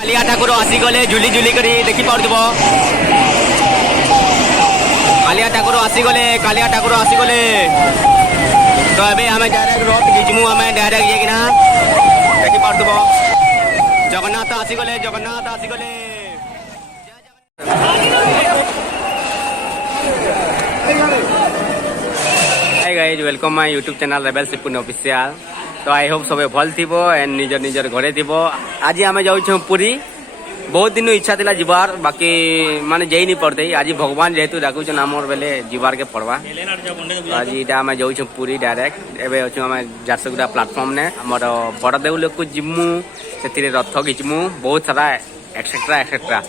कालिया ठाकुर आसीगले झुली झुली करी देखी पार्थिब कालिया ठाकुर आसीगले तो अबे आम डायरेक्ट रथ घिचमु आम डायरेक्ट ये किना देखी पार्थिब जगन्नाथ आसीगले hi guys welcome my YouTube channel rebel Sipun official. तो आई होप सब भल थी एंड निजर निजर घरे थी। आज आम जाऊँ पुरी बहुत दिन इच्छा था जीवार बाकी माने जाई नहीं पड़ते आज भगवान जेहेतु डाकुन आमर बेले जीवार के पड़वा। तो आज इटा आम जाऊँ पुरी डायरेक्ट एवं अच्छे आम झारसुगुड़ा प्लाटफर्म ने आमर बड़ देउल को जिमु से रथ घिचमु बहुत सारा एक्सेट्रा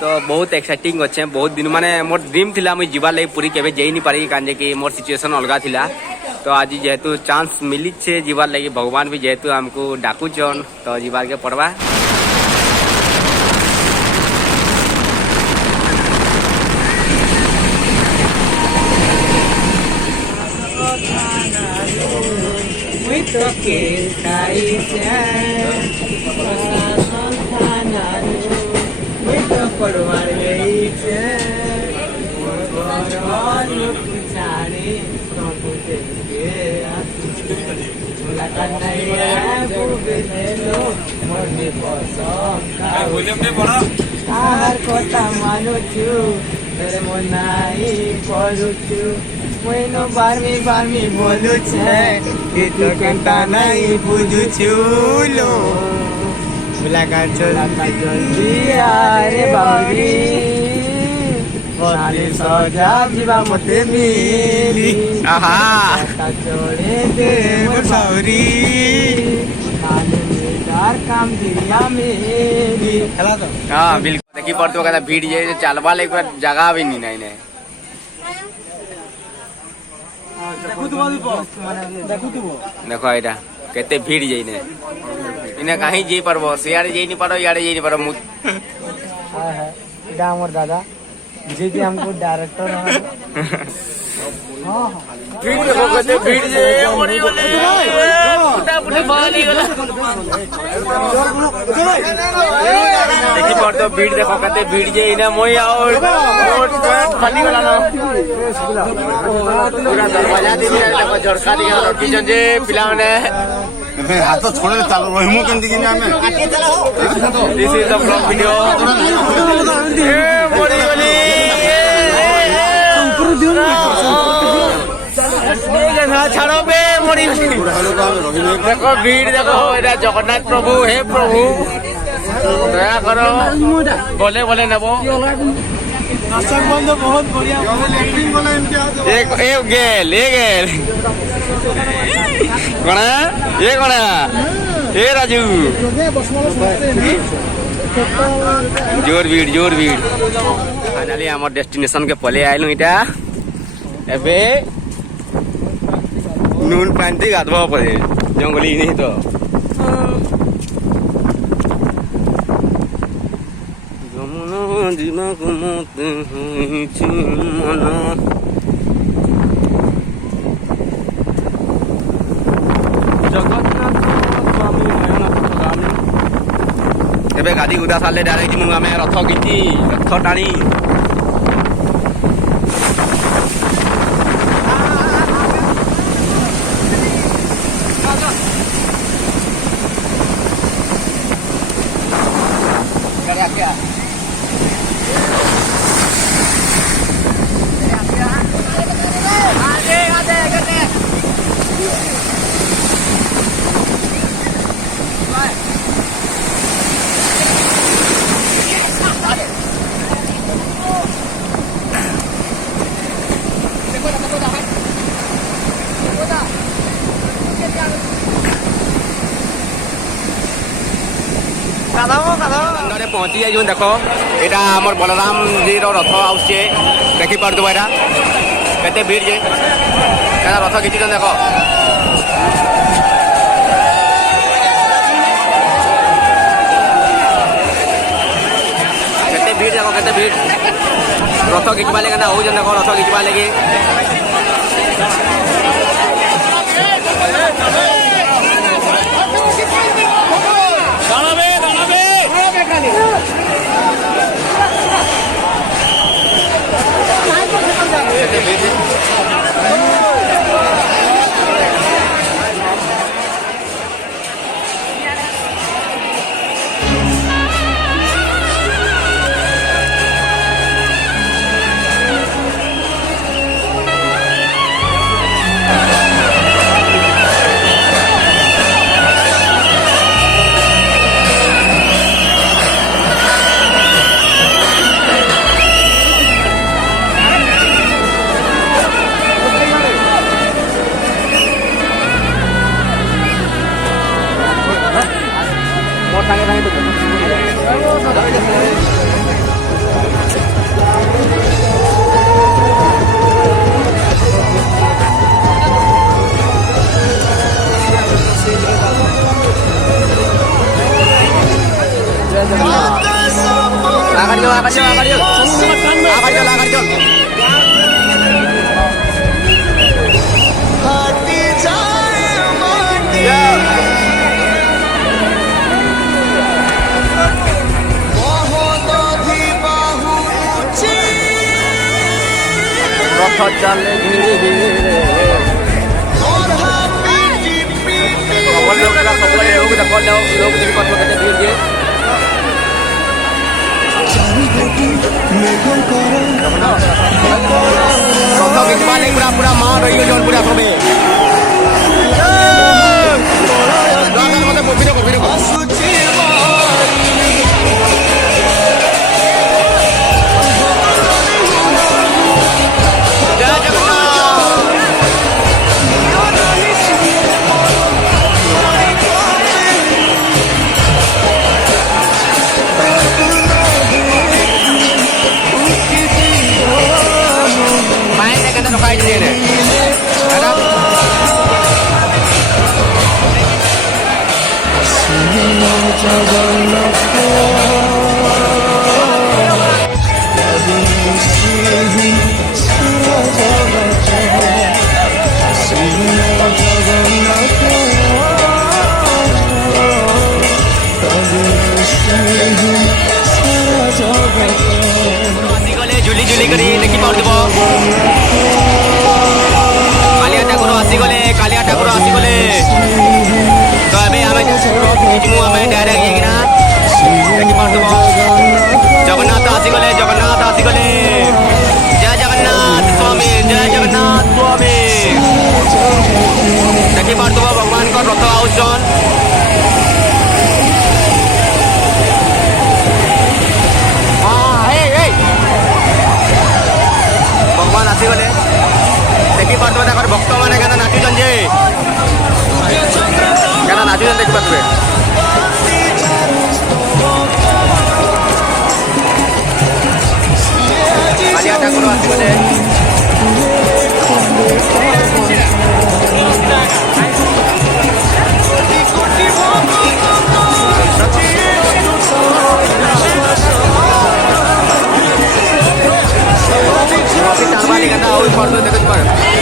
तो बहुत एक्साइटिंग अच्छे बहुत दिन माने मोर ड्रीम थिला मुझे जीवार लगे पूरी केबे जाई नहीं पारी काजे कि मोर सिचुएशन अलग थिला। तो आज जेहेतु चांस मिली छे जीवार लगे भगवान भी जेहेतु हमको डाकुचन तो जीवार के पड़वा। बारमी बोलू छे कि तू कंटा नहीं बुझू छूलो मुलाकात जल्दी आरे बावरी सारे सजा जीवा मते मेरी आहा चोड़े दे सावरी काले मेदार काम दिया मेरी चला तो हां बिल्कुल देखी पड़तो कहता भीड़ जे चलवा ले पूरा जगह भी नहीं नहीं देखो एटा केते भीड़ जाइने इने कहीं जे परबो सियारे जे नहीं पारो यारे जे नहीं पारो मु हां है इडा हमर दादा जे कि हमको डायरेक्टर हां भीड़ देखो केते भीड़ जे मरी गले फुटा मारी गला देखी पड़तो भीड़ देखो केते भीड़ जे इने मोय और मोट फाटी गला न पूरा दरवाजा दे दिया झड़का दिया किचन जे पिला माने हाथ छोड़े चालू रहिमु केंदी कि हमें this is the blog video ए मरी गली ऊपर दियो ना छाड़ो बे मरी देखो भीड़ देखो एटा जगन्नाथ प्रभु हे प्रभु दया करो बोले बोले नबो दर्शक बंधु बहुत बढ़िया एक गेल कोना ए राजू जोर भीड़ फाइनली हमर डेस्टिनेशन के पले आइलु इटा एबे नून पानी गाधवा पड़े जंगली नहीं तो दिमाग मत मना एबे गाड़ी गुदा साले डायरेक्ट मु आमे रथ गिची रथ टाणी क्या पहुंची जाइए देख यहाँ आम बलराम जी रथ आसे देखी पार्थ यहाँ केते भीड़ जे रथ खींची देख केते भीड़ देख केते भीड़ रथ खींचवा लगे हो देख रथ खींचवा लगे आगाड़ी जाओ आगाड़ी जाओ आगाड़ी जाओ आगाड़ी जाओ आगाड़ी जाओ रथ चले धीरे धीरे সকল লোকেরা সকলে লোক দেখো লোক দেখি কত কেটে দিয়ে দিয়ে রথ বিমান পুরা পুরা মা রইল জন পুরা সবে রাজার মধ্যে কপিরে কপিরে झुली झुली करी देखी पार्थिव कालिया ठाकुर आसीगले कालिया ठाकुर आसीगले तो अबे आमे जिमु आमे डायरेक्ट येगिना देखी पार्थिव जगन्नाथ आसीगले जय जगन्नाथ स्वामी देखी पार्थिव भगवान को रथ आउछन भगवान आसीगले देखी पार्थिव ताकर भक्त मैंने क्या नाचुचन जे क्या नाचुचन देखी पार्थिव कालिया ठाकुर आसीगले टारवाली कहता और पार्थिव देखत पर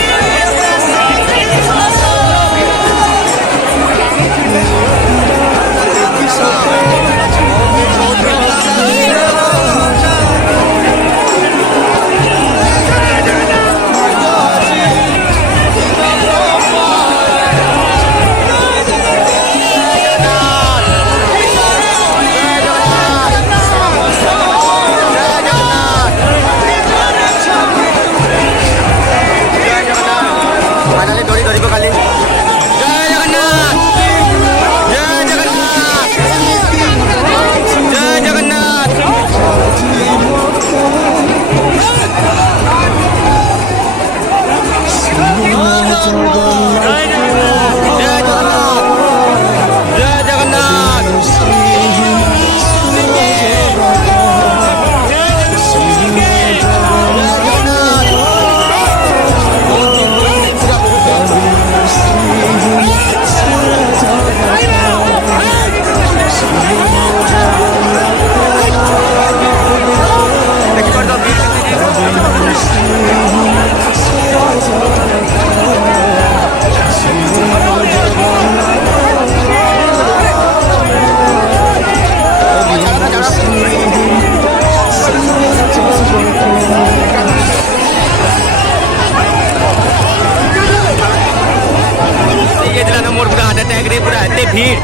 मोर पूरा हार्ट अटैक रे पूरा एते भीड़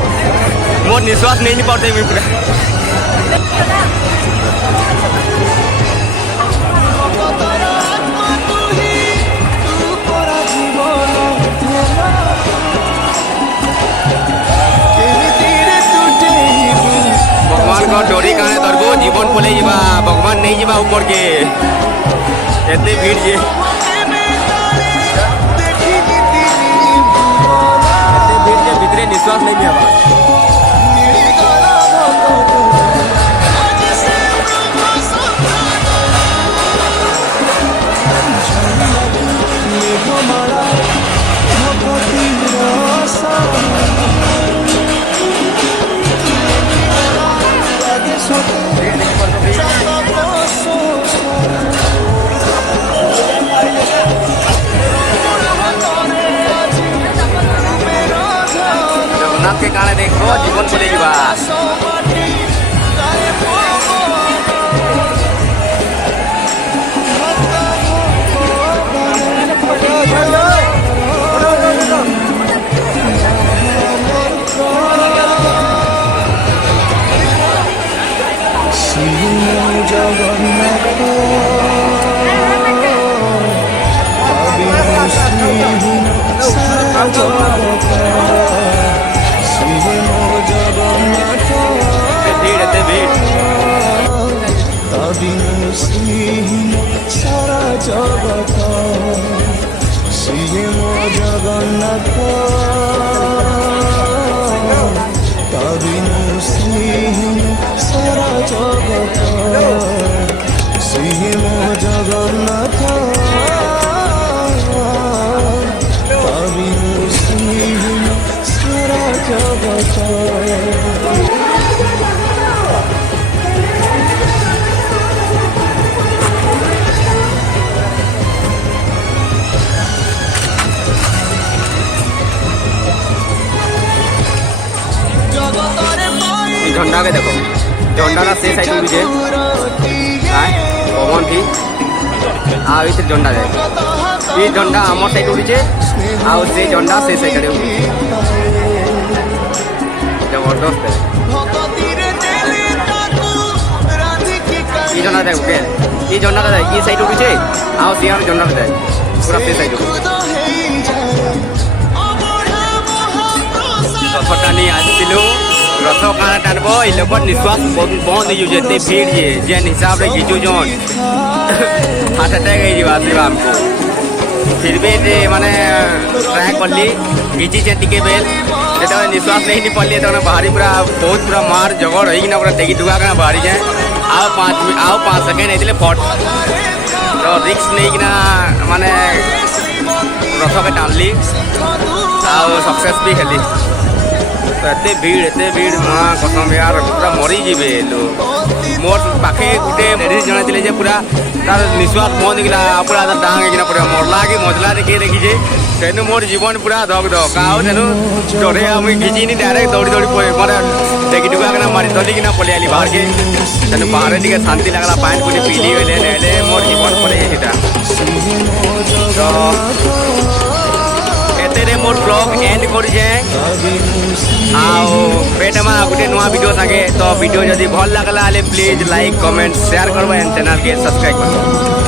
मोर निश्वास नहीं पड़ते मैं पूरा भगवान को डोरी काने धरबो जीवन पले जीवा भगवान नहीं जीवा ऊपर के एते भीड़ जे भीतरे निश्वास नहीं भी आवाज जगन्नाथ के कारण देखो जीवन बोले जीवा सारा जगत सिए मो जगन्नाथ तबिनु श्रीहीन सारा जगत सिए मो जगन्नाथ तबिनु श्रीहीन सारा जगत झंडा के देखो झंडा से साइड उड़े पवन थी आते झंडा दे ये झंडा आम साइड उड़े आउ से झंडा से साइड उड़ी जबरदस्त है ये झंडा देखो के ये झंडा दे ये साइड उड़े आउ से झंडा दे पूरा से साइड रथटा नहीं आसलु रथ काना टाणब ये लोग निश्वास बंद हो भीड़ जे जेन हिसाब से घिचुन हार्ट अटैक आसवा आमको फिर भी माने ट्राए कली घिची टी बेल जो निश्वास नहीं पड़े तो बाहरी पूरा बहुत पूरा मार झगड़ होना पूरा टेकी टुका बाहरी जाए आउ 5 सेकेंड होते फट तो रिक्स नहीं माने रथ के टाणली आउ सक्सेस भी हेली तो एते भीड़ माँ कसम यार पूरा मरीजे लोग मोर पाखे गोटे लेडीज जन थे पूरा तार निश्वास बंद होगा पूरा डांग होना पूरा मरला कि मजला किए देखीजे तेणु मोर जीवन पूरा धक धक आउ तेणु डरे मुझे घिचीनी डायरेक्ट दौड़ी दौड़ी मतलब टेकी टुका मारी धरिकिना पलि आली बाहर के तेणु बाहर टे शांति लगला पानी पुनी पीली गले ना मोर जीवन पड़े तो एते मोर ब्लॉग एंड कर पेट में गोटे नुआ वीडियो सागे तो वीडियो जदि भल लगला प्लीज लाइक कमेंट शेयर करबो एंड चैनल के सब्सक्राइब करबो।